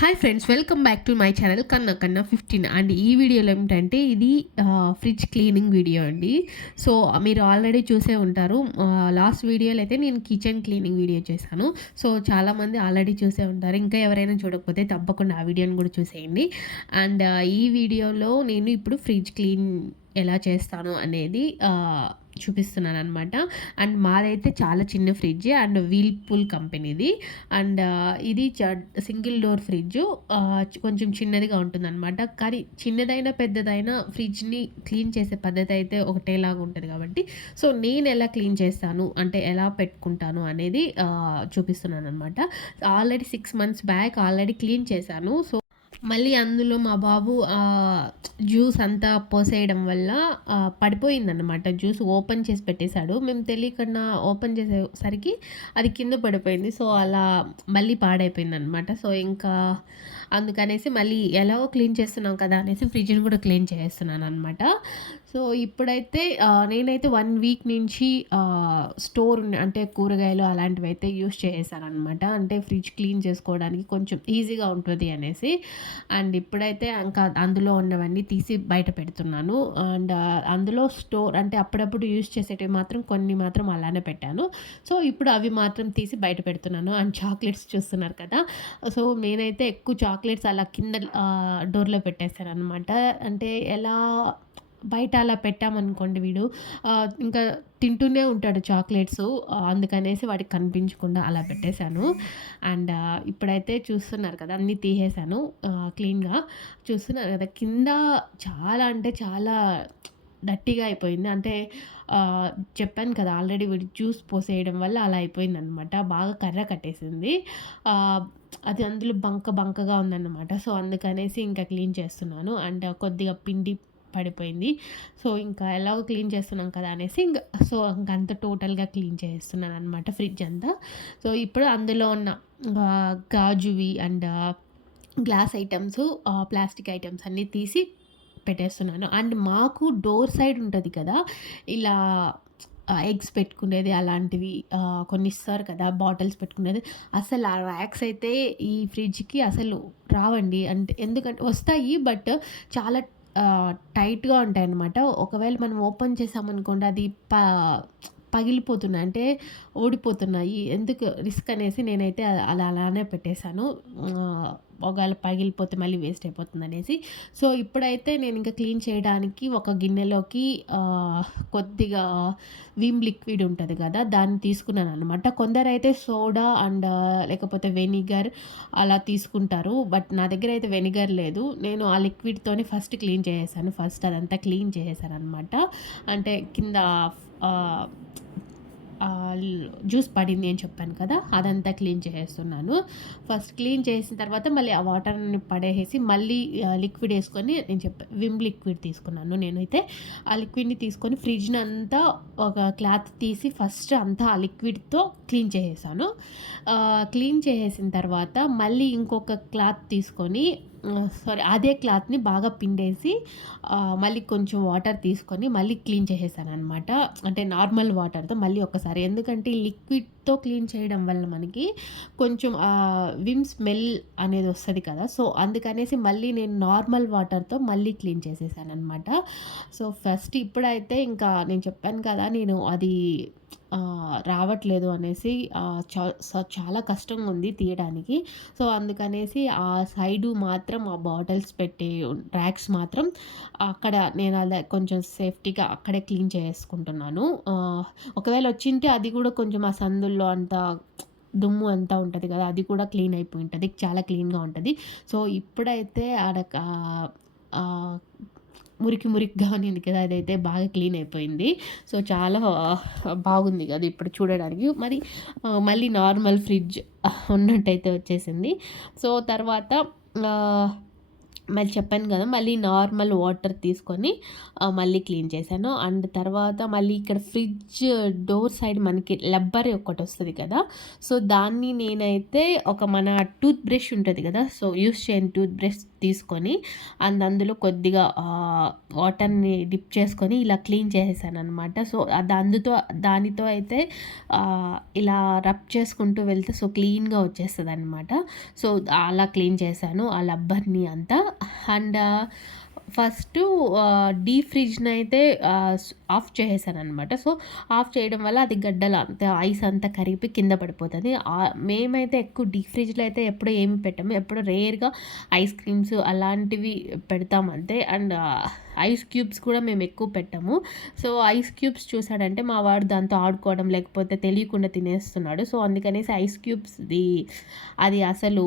Hi friends, welcome back to my channel కన్నా కన్నా 15. And ఈ వీడియోలో ఏమిటంటే ఇది ఫ్రిడ్జ్ క్లీనింగ్ వీడియో అండి. సో మీరు ఆల్రెడీ చూసే ఉంటారు. లాస్ట్ వీడియోలో అయితే నేను కిచెన్ క్లీనింగ్ వీడియో చేశాను. సో చాలామంది ఆల్రెడీ చూసే ఉంటారు. ఇంకా ఎవరైనా చూడకపోతే తప్పకుండా ఆ వీడియోని కూడా చూసేయండి. అండ్ ఈ వీడియోలో నేను ఇప్పుడు ఫ్రిడ్జ్ క్లీన్ ఎలా చేస్తాను అనేది చూపిస్తున్నాను అనమాట. అండ్ మాదైతే చాలా చిన్న ఫ్రిడ్జ్ అండ్ వీల్పూల్ కంపెనీది. అండ్ ఇది సింగిల్ డోర్ ఫ్రిడ్జ్, కొంచెం చిన్నదిగా ఉంటుందన్నమాట. కానీ చిన్నదైనా పెద్దదైనా ఫ్రిడ్జ్ని క్లీన్ చేసే పద్ధతి అయితే ఒకటేలాగా ఉంటుంది కాబట్టి సో నేను ఎలా క్లీన్ చేస్తాను అంటే ఎలా పెట్టుకుంటాను అనేది చూపిస్తున్నాను అనమాట. Already 6 months back already clean చేశాను. సో మళ్ళీ అందులో మా బాబు జ్యూస్ అంతా పోసేయడం వల్ల పడిపోయిందన్నమాట. జ్యూస్ ఓపెన్ చేసి పెట్టేశాడు. మేము తెలియకుండా ఓపెన్ చేసేసరికి అది కింద పడిపోయింది. సో అలా మళ్ళీ పాడైపోయిందనమాట. సో ఇంకా అందుకనేసి మళ్ళీ ఎలాగో క్లీన్ చేస్తున్నాం కదా అనేసి ఫ్రిడ్జ్ని కూడా క్లీన్ చేస్తున్నాను అనమాట. సో ఇప్పుడైతే నేనైతే 1 week నుంచి స్టోర్ అంటే కూరగాయలు అలాంటివి అయితే యూస్ చేసేసాను అనమాట. అంటే ఫ్రిడ్జ్ క్లీన్ చేసుకోవడానికి కొంచెం ఈజీగా ఉంటుంది అనేసి. అండ్ ఇప్పుడైతే ఇంకా అందులో ఉన్నవన్నీ తీసి బయట పెడుతున్నాను. అండ్ అందులో స్టోర్ అంటే అప్పుడప్పుడు యూస్ చేసేటివి మాత్రం కొన్ని మాత్రం అలానే పెట్టాను. సో ఇప్పుడు అవి మాత్రం తీసి బయట పెడుతున్నాను. అండ్ చాక్లెట్స్ చూస్తున్నారు కదా. సో నేనైతే ఎక్కువ చాక్లెట్స్ అలా కింద డోర్లో పెట్టేస్తాను అనమాట. అంటే ఎలా బయట అలా పెట్టామనుకోండి వీడు ఇంకా తింటూనే ఉంటాడు చాక్లెట్స్. అందుకనేసి వాడికి కనిపించకుండా అలా పెట్టేశాను. అండ్ ఇప్పుడైతే చూస్తున్నారు కదా అన్నీ తీసేసాను క్లీన్గా. చూస్తున్నారు కదా కింద చాలా అంటే చాలా డర్టీగా అయిపోయింది. అంటే చెప్పాను కదా ఆల్రెడీ వీడి జ్యూస్ పోసేయడం వల్ల అలా అయిపోయిందనమాట. బాగా కర్ర కట్టేసింది. అది అందులో బంకగా ఉందన్నమాట. సో అందుకనేసి ఇంకా క్లీన్ చేస్తున్నాను. అండ్ కొద్దిగా పిండి పడిపోయింది. సో ఇంకా ఎలాగో క్లీన్ చేస్తున్నాం కదా అనేసి సో ఇంకంతా టోటల్గా క్లీన్ చేస్తున్నాను అనమాట ఫ్రిడ్జ్ అంతా. సో ఇప్పుడు అందులో ఉన్న గాజువి and glass items, plastic items అన్నీ తీసి పెట్టేస్తున్నాను. అండ్ మాకు డోర్ సైడ్ ఉంటుంది కదా ఇలా ఎగ్స్ పెట్టుకునేది అలాంటివి కొన్ని ఇస్తారు కదా బాటిల్స్ పెట్టుకునేది. అసలు ఆ ర్యాక్స్ అయితే ఈ ఫ్రిడ్జ్కి అసలు రావండి. అంటే ఎందుకంటే వస్తాయి బట్ చాలా టైట్‌గా ఉంటాయన్నమాట. ఒకవేళ మనం ఓపెన్ చేసామనుకోండి అది పగిలిపోతున్నాయి. అంటే ఊడిపోతున్నాయి. ఎందుకు రిస్క్ అనేసి నేనైతే అలానే పెట్టేశాను. ఒకవేళ పగిలిపోతే మళ్ళీ వేస్ట్ అయిపోతుందనేసి. సో ఇప్పుడైతే నేను ఇంకా క్లీన్ చేయడానికి ఒక గిన్నెలోకి కొద్దిగా విమ్ లిక్విడ్ ఉంటుంది కదా దాన్ని తీసుకున్నాననమాట. కొందరైతే సోడా అండ్ లేకపోతే వెనిగర్ అలా తీసుకుంటారు. బట్ నా దగ్గర అయితే వెనిగర్ లేదు. నేను ఆ లిక్విడ్‌తోనే ఫస్ట్ క్లీన్ చేసేసాను. ఫస్ట్ అదంతా క్లీన్ చేసేసాననమాట. అంటే కింద జ్యూస్ పడింది అని చెప్పాను కదా అదంతా క్లీన్ చేసేస్తున్నాను. ఫస్ట్ క్లీన్ చేసిన తర్వాత మళ్ళీ ఆ వాటర్ని పడేసేసి మళ్ళీ లిక్విడ్ వేసుకొని నేను విమ్ లిక్విడ్ తీసుకున్నాను. నేనైతే ఆ లిక్విడ్ని తీసుకొని ఫ్రిడ్జ్ని అంతా ఒక క్లాత్ తీసి ఫస్ట్ అంతా ఆ లిక్విడ్తో క్లీన్ చేసేసాను. క్లీన్ చేసేసిన తర్వాత మళ్ళీ ఇంకొక క్లాత్ తీసుకొని అదే క్లాత్‌ని బాగా పిండేసి మళ్ళీ కొంచెం వాటర్ తీసుకొని మళ్ళీ క్లీన్ చేసేసాననమాట. అంటే నార్మల్ వాటర్‌తో మళ్ళీ ఒక్కసారి. ఎందుకంటే ఈ లిక్విడ్‌తో క్లీన్ చేయడం వల్ల మనకి కొంచెం విమ్ స్మెల్ అనేది వస్తది కదా! సో అందుకనేసి మళ్ళీ నేను నార్మల్ వాటర్‌తో మళ్ళీ క్లీన్ చేసేసాననమాట. సో ఫస్ట్ ఇప్పుడైతే ఇంకా నేను చెప్పాను కదా నేను అది రావట్లేదు అనేసి చాలా కష్టంగా ఉంది తీయడానికి. సో అందుకనేసి ఆ సైడు మాత్రం ఆ బాటిల్స్ పెట్టే ర్యాక్స్ మాత్రం అక్కడ నేను అలా కొంచెం సేఫ్టీగా అక్కడే క్లీన్ చేసుకుంటున్నాను. ఒకవేళ వచ్చింటే అది కూడా కొంచెం ఆ సందుల్లో అంతా దుమ్ము అంతా ఉంటది కదా! అది కూడా క్లీన్ అయిపోయి ఉంటది. చాలా క్లీన్‌గా ఉంటది. సో ఇప్పుడైతే ఆడ ఆహ్, మురికిగా ఉన్నింది కదా! అదైతే బాగా క్లీన్ అయిపోయింది. సో చాలా బాగుంది కదా ఇప్పుడు చూడడానికి. మరి మళ్ళీ నార్మల్ ఫ్రిడ్జ్ ఉన్నట్టయితే వచ్చేసింది. సో తర్వాత ఆహ్ మళ్ళీ చెప్పాను కదా! మళ్ళీ నార్మల్ వాటర్ తీసుకొని మళ్ళీ క్లీన్ చేశాను. అండ్ తర్వాత మళ్ళీ ఇక్కడ ఫ్రిడ్జ్ డోర్ సైడ్ మనకి రబ్బర్ ఒకటొస్తది కదా! సో, దాన్ని నేనైతే మన టూత్ బ్రష్ ఉంటది కదా! సో, యూజ్ చేయని టూత్ బ్రష్ తీసుకొని అందులో కొద్దిగా వాటర్‌ని డిప్ చేసుకొని ఇలా క్లీన్ చేసేసాననమాట. సో, దానితో అయితే ఇలా రబ్ చేసుకుంటూ వెళ్తే సో, క్లీన్‌గా వచ్చేస్తదనమాట. సో, అలా క్లీన్ చేశాను ఆ రబ్బర్‌ని అంతా. అండ్ ఫస్టు డీప్ ఫ్రిడ్జ్‌నైతే ఆఫ్ చేసేసాననమాట. సో, ఆఫ్ చేయడం వల్ల అది గడ్డలు అంతా ఐస్ అంతా కరిగిపోయి కింద పడిపోతది. మేమైతే ఎక్కువ డీప్ ఫ్రిడ్జ్‌లో అయితే ఎప్పుడు ఏమి పెట్టము. ఎప్పుడో రేర్‌గా ఐస్ క్రీమ్స్ అలాంటివి పెడతాం అంతే. అండ్ ఐస్ క్యూబ్స్ కూడా మేము ఎక్కువ పెట్టము. సో, ఐస్ క్యూబ్స్ చూసాడంటే మా వాడు దాంతో ఆడుకోవడం లేకపోతే తెలియకుండా తినేస్తున్నాడు. సో, అందుకనేసి ఐస్ క్యూబ్స్‌ది అది అసలు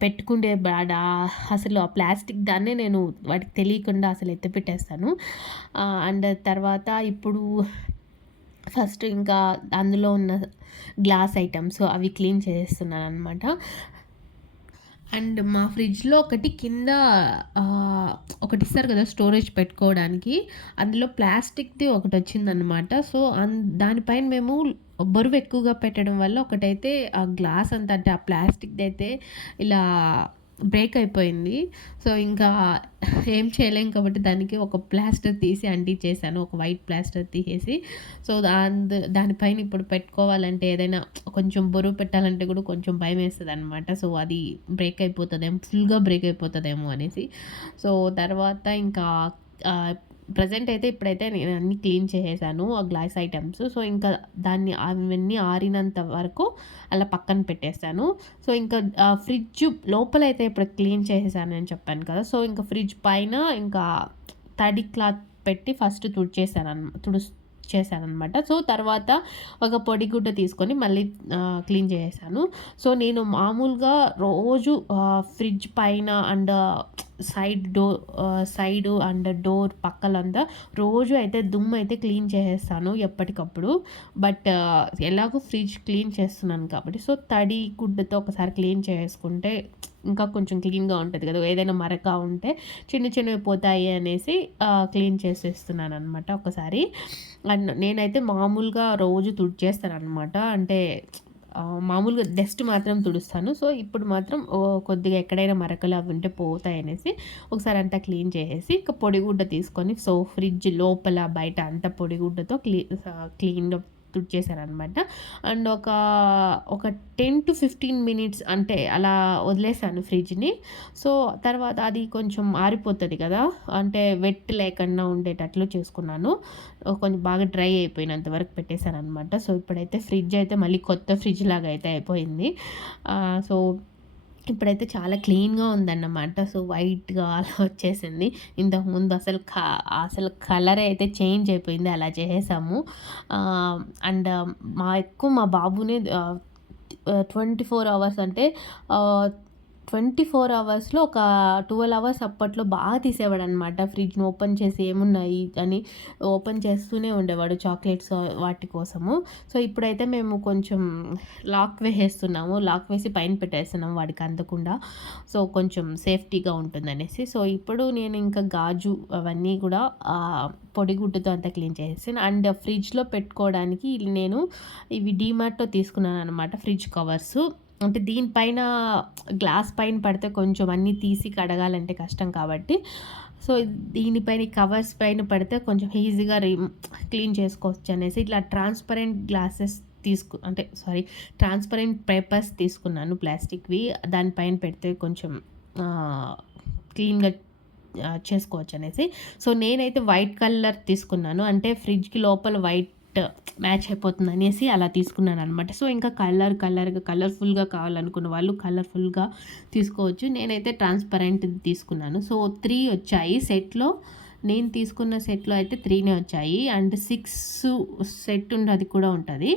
పెట్టుకుండే అసలు ఆ ప్లాస్టిక్ దాన్నే నేను వాటికి తెలియకుండా అసలు ఎత్తిపెట్టేస్తాను. అండ్ తర్వాత ఇప్పుడు ఫస్ట్ ఇంకా అందులో ఉన్న గ్లాస్ ఐటమ్స్ అవి క్లీన్ చేసేస్తున్నాననమాట. అండ్ మా ఫ్రిడ్జ్‌లో ఒకటి కింద ఒకటిస్తారు కదా! స్టోరేజ్ పెట్టుకోవడానికి. అందులో ప్లాస్టిక్‌ది ఒకటొచ్చిందనమాట. సో, దానిపైన మేము బరువు ఎక్కువగా పెట్టడం వల్ల ఒకటైతే ఆ గ్లాస్ అంతా అంటే ఆ ప్లాస్టిక్‌దైతే ఇలా బ్రేక్ అయిపోయింది. సో, ఇంకా ఏం చేయలేం కాబట్టి దానికి ఒక ప్లాస్టర్ తీసి అంటించేసాను. ఒక వైట్ ప్లాస్టర్ తీసేసి. సో, దానిపైన ఇప్పుడు పెట్టుకోవాలంటే ఏదైనా కొంచెం బరువు పెట్టాలంటే కూడా కొంచెం భయమేస్తదనమాట. సో, అది బ్రేక్ అయిపోతదేమో, ఫుల్‌గా బ్రేక్ అయిపోతదేమో అనేసి. సో, తర్వాత ఇంకా ప్రెజెంట్ అయితే ఇప్పుడైతే నేను అన్నీ క్లీన్ చేసేసాను ఆ గ్లాస్ ఐటెమ్స్. సో, ఇంకా అవన్నీ ఆరినంత వరకు అలా పక్కన పెట్టేసాను. సో, ఇంకా ఫ్రిడ్జ్ లోపలైతే ఇప్పుడు క్లీన్ చేసేసానని చెప్పాను కదా! సో, ఇంకా ఫ్రిడ్జ్ పైన ఇంకా తడి క్లాత్ పెట్టి ఫస్ట్ చేశాననమాట. సో, తర్వాత ఒక పొడి గుడ్డ తీసుకొని మళ్ళీ క్లీన్ చేసేసాను. సో, నేను మామూలుగా రోజు ఫ్రిడ్జ్ పైన అండ్ సైడు అండ్ డోర్ పక్కలంతా రోజు అయితే దుమ్మైతే క్లీన్ చేసేస్తాను ఎప్పటికప్పుడు. బట్ ఎలాగో ఫ్రిడ్జ్ క్లీన్ చేస్తున్నాను కాబట్టి సో, తడి గుడ్డతో ఒకసారి క్లీన్ చేసుకుంటే ఇంకా కొంచెం క్లీన్‌గా ఉంటది కదా! ఏదైనా మరక ఉంటే చిన్నవి పోతాయి అనేసి క్లీన్ చేసేస్తున్నాననమాట ఒకసారి. అండ్ నేనైతే మామూలుగా రోజు తుడిచేస్తాననమాట. అంటే మామూలుగా డస్ట్ మాత్రం తుడుస్తాను. సో, ఇప్పుడు మాత్రం కొద్దిగా ఎక్కడైనా మరకలు అవి ఉంటే పోతాయనేసి ఒకసారి అంతా క్లీన్ చేసేసి ఇక పొడిగుడ్డ తీసుకొని సో, ఫ్రిడ్జ్ లోపల బయట అంతా పొడిగుడ్డతో క్లీన్‌గా తుడిచేసాననమాట. అండ్ ఒక 10-15 మినిట్స్ అంటే అలా వదిలేసాను ఫ్రిడ్జ్‌ని. సో, తర్వాత అది కొంచెం ఆరిపోతది కదా! అంటే వెట్ లేకుండా ఉండేటట్లు చేసుకున్నాను. కొంచెం బాగా డ్రై అయిపోయినంత వరకు పెట్టేసాననమాట. సో, ఇప్పుడైతే ఫ్రిడ్జ్ అయితే మళ్ళీ కొత్త ఫ్రిడ్జ్ లాగా అయితే అయిపోయింది. సో, ఇప్పుడైతే చాలా క్లీన్‌గా ఉందన్నమాట. సో, వైట్‌గా అలా వచ్చేసింది. ఇంతకుముందు అసలు కలరే అయితే చేంజ్ అయిపోయింది. అలా చేసేసాము. అండ్ మా బాబునే 24 అవర్స్ అంటే 24 అవర్స్‌లో ఒక 12 అవర్స్ అప్పట్లో బాగా తీసేవాడనమాట. ఫ్రిడ్జ్‌ని ఓపెన్ చేసి ఏమున్నాయి అని ఓపెన్ చేస్తూనే ఉండేవాడు చాక్లెట్స్ వాటి కోసము. సో, ఇప్పుడైతే మేము కొంచెం లాక్ వేసేస్తున్నాము. లాక్ వేసి పైన పెట్టేస్తున్నాం వాడికి అందకుండా. సో, కొంచెం సేఫ్టీగా ఉంటుందనేసి. సో, ఇప్పుడు నేను ఇంకా గాజు అవన్నీ కూడా పొడిగుడ్డతో అంతా క్లీన్ చేసేసాను. అండ్ ఫ్రిడ్జ్‌లో పెట్టుకోవడానికి నేను ఇవి డీమార్ట్‌లో తీసుకున్నాననమాట ఫ్రిడ్జ్ కవర్సు. అంటే దీనిపైన గ్లాస్ పైన పడితే కొంచెం అన్నీ తీసి కడగాలంటే కష్టం కాబట్టి సో, దీనిపైన కవర్స్ పైన పడితే కొంచెం ఈజీగా క్లీన్ చేసుకోవచ్చు అనేసి ఇట్లా ట్రాన్స్పరెంట్ గ్లాసెస్ ట్రాన్స్పరెంట్ పేపర్స్ తీసుకున్నాను ప్లాస్టిక్‌వి. దానిపైన పెడితే కొంచెం క్లీన్‌గా చేసుకోవచ్చు అనేసి. సో, నేనైతే వైట్ కలర్ తీసుకున్నాను. అంటే ఫ్రిడ్జ్‌కి లోపల వైట్ మ్యాచ్ అయిపోతుంది అనేసి అలా తీసుకున్నాననమాట. సో, ఇంకా కలర్‌ఫుల్‌గా కావాలనుకున్న వాళ్ళు కలర్‌ఫుల్‌గా తీసుకోవచ్చు. నేనైతే ట్రాన్స్పరెంట్‌ది తీసుకున్నాను. సో, 3 వచ్చాయి సెట్‌లో. నేను తీసుకున్న సెట్‌లో అయితే 3నే వచ్చాయి. అండ్ 6 సెట్ అది కూడా ఉంటది.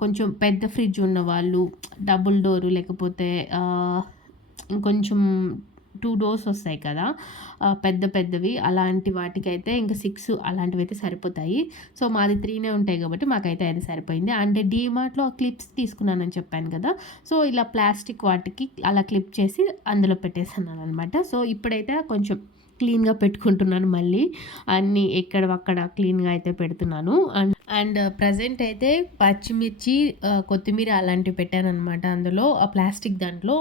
కొంచెం పెద్ద ఫ్రిడ్జ్ ఉన్నవాళ్ళు డబుల్ డోరు లేకపోతే ఇంకొంచెం 2 డోర్స్ వస్తాయి కదా! పెద్ద పెద్దవి అలాంటి వాటికైతే ఇంకా 6 అలాంటివైతే సరిపోతాయి. సో, మాది 3నే ఉంటాయి కాబట్టి మాకైతే అది సరిపోయింది. అండ్ డీమార్ట్‌లో క్లిప్స్ తీసుకున్నానని చెప్పాను కదా! సో, ఇలా ప్లాస్టిక్ వాటికి అలా క్లిప్ చేసి అందులో పెట్టేస్తున్నాననమాట. సో, ఇప్పుడైతే కొంచెం క్లీన్‌గా పెట్టుకుంటున్నాను మళ్ళీ. అన్నీ ఎక్కడవక్కడ క్లీన్‌గా అయితే పెడుతున్నాను. అండ్ ప్రెజెంట్ అయితే పచ్చిమిర్చి, కొత్తిమీర అలాంటివి పెట్టాననమాట అందులో. ఆ ప్లాస్టిక్ దాంట్లో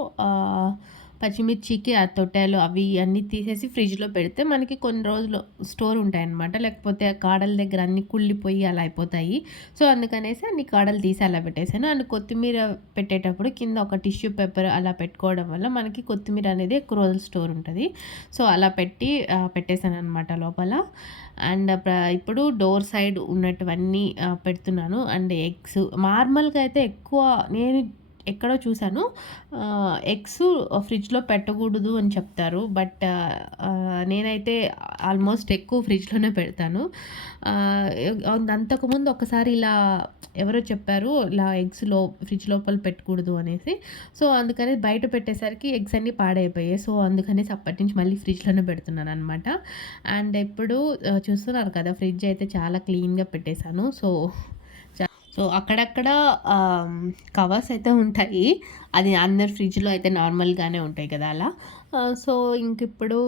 పచ్చిమిర్చికి ఆ తొట్టాలు అవి అన్నీ తీసేసి ఫ్రిడ్జ్‌లో పెడితే మనకి కొన్ని రోజులు స్టోర్ ఉంటాయన్నమాట. లేకపోతే కాడల దగ్గర అన్నీ కుళ్ళిపోయి అలా అయిపోతాయి. సో, అందుకనేసి అన్ని కాడలు తీసి అలా పెట్టేసాను. అండ్ కొత్తిమీర పెట్టేటప్పుడు కింద ఒక టిష్యూ పేపర్ అలా పెట్టుకోవడం వల్ల మనకి కొత్తిమీర అనేది ఎక్కువ రోజులు స్టోర్ ఉంటది. సో, అలా పెట్టి పెట్టేసాననమాట లోపల. అండ్ ఇప్పుడు డోర్ సైడ్ ఉన్నటువన్నీ పెడుతున్నాను. అండ్ ఎగ్స్ నార్మల్‌గా అయితే ఎక్కువ నేను ఎక్కడో చూసాను. ఎగ్స్ ఫ్రిడ్జ్‌లో పెట్టకూడదు అని చెప్తారు. బట్ నేనైతే ఆల్మోస్ట్ ఎక్కువ ఫ్రిడ్జ్‌లోనే పెడతాను. అంతకుముందు ఒకసారి ఇలా ఎవరో చెప్పారు, ఇలా ఫ్రిడ్జ్ లోపల పెట్టకూడదు అనేసి. సో, అందుకని బయట పెట్టేసరికి ఎగ్స్ అన్నీ పాడైపోయాయి. సో, అందుకనేసి అప్పటినుంచి మళ్ళీ ఫ్రిడ్జ్‌లోనే పెడుతున్నాననమాట. అండ్ ఇప్పుడు చూస్తున్నారు కదా! ఫ్రిడ్జ్ అయితే చాలా క్లీన్‌గా పెట్టేశాను. సో, అక్కడక్కడ కవర్స్ అయితే ఉంటాయి. అది అందరి ఫ్రిడ్జ్‌లో అయితే నార్మల్‌గానే ఉంటాయి కదా! అలా. సో, ఇంకిప్పుడు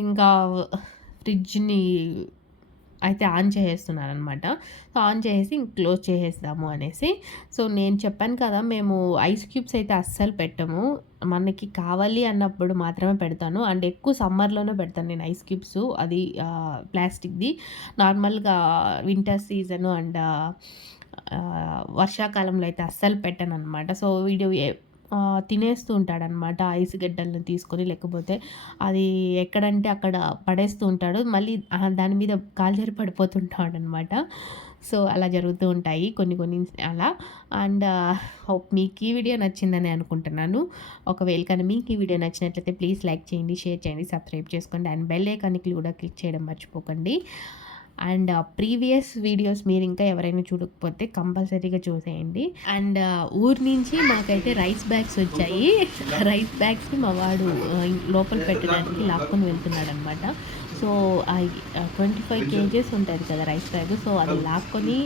ఇంకా ఫ్రిడ్జ్‌ని అయితే ఆన్ చేసేస్తున్నాననమాట. సో, ఆన్ చేసేసి క్లోజ్ చేసేద్దాము అనేసి. సో, నేను చెప్పాను కదా! మేము ఐస్ క్యూబ్స్ అయితే అస్సలు పెట్టము. మనకి కావాలి అన్నప్పుడు మాత్రమే పెడతాను. అండ్ ఎక్కువ సమ్మర్‌లోనే పెడతాను నేను ఐస్ క్యూబ్స్. అది ప్లాస్టిక్‌ది. నార్మల్‌గా వింటర్ సీజను అండ్ వర్షాకాలంలో అయితే అస్సలు పెట్టననమాట. సో, వీడు తినేస్తూ ఉంటాడనమాట ఐస్ గడ్డలను తీసుకొని. లేకపోతే అది ఎక్కడంటే అక్కడ పడేస్తూ ఉంటాడు. మళ్ళీ దాని మీద కాలుజారి పడిపోతుంటాడనమాట. సో, అలా జరుగుతూ ఉంటాయి కొన్ని కొన్ని అలా. అండ్ హోప్ మీకు ఈ వీడియో నచ్చిందని అనుకుంటున్నాను. ఒకవేళ కానీ మీకు ఈ వీడియో నచ్చినట్లయితే ప్లీజ్ లైక్ చేయండి, షేర్ చేయండి, సబ్స్క్రైబ్ చేసుకోండి. అండ్ బెల్ ఐకాన్‌కి కూడా క్లిక్ చేయడం మర్చిపోకండి. అండ్ ప్రీవియస్ వీడియోస్ మీరు ఇంకా ఎవరైనా చూడకపోతే కంపల్సరీగా చూసేయండి. అండ్ ఊరు నుంచి మాకైతే రైస్ బ్యాగ్స్ వచ్చాయి. రైస్ బ్యాగ్స్‌ని మా వాడు లోపల పెట్టడానికి లాక్కొని వెళ్తున్నాడనమాట. సో, 25 కేజెస్ ఉంటది కదా రైస్ బ్యాగ్. సో, అది లాక్కొని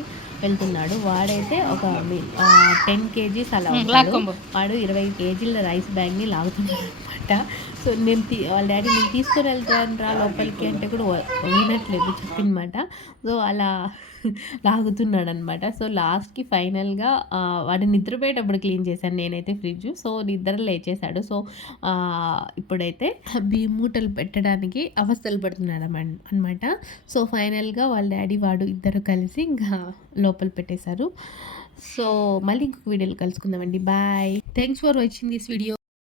వెళ్తున్నాడు. వాడైతే ఒక 10 కేజీస్ అలా ఉంటాడు. వాడు 20 కేజీల రైస్ బ్యాగ్‌ని లాగుతున్నాడనమాట. సో, వాళ్ళ డ్యాడీ నేను తీసుకొని వెళ్తాను రా లోపలికి అంటే కూడా వినట్లేదు చెప్పిన మాట. సో, అలా లాగుతున్నాడనమాట. సో, లాస్ట్‌కి ఫైనల్‌గా వాడు నిద్రపోయేటప్పుడు క్లీన్ చేశాను నేనైతే ఫ్రిడ్జ్. సో, నిద్ర లేచేశాడు. సో, ఇప్పుడైతే బియ్యం మూటలు పెట్టడానికి అవస్థలు పడుతున్నాడనమాట. సో, ఫైనల్‌గా వాళ్ళ డ్యాడీ వాడు ఇద్దరు కలిసి ఇంకా లోపల పెట్టేశారు. సో, మళ్ళీ ఇంకొక వీడియోలో కలుసుకుందామండి. Bye. Thanks for watching this video.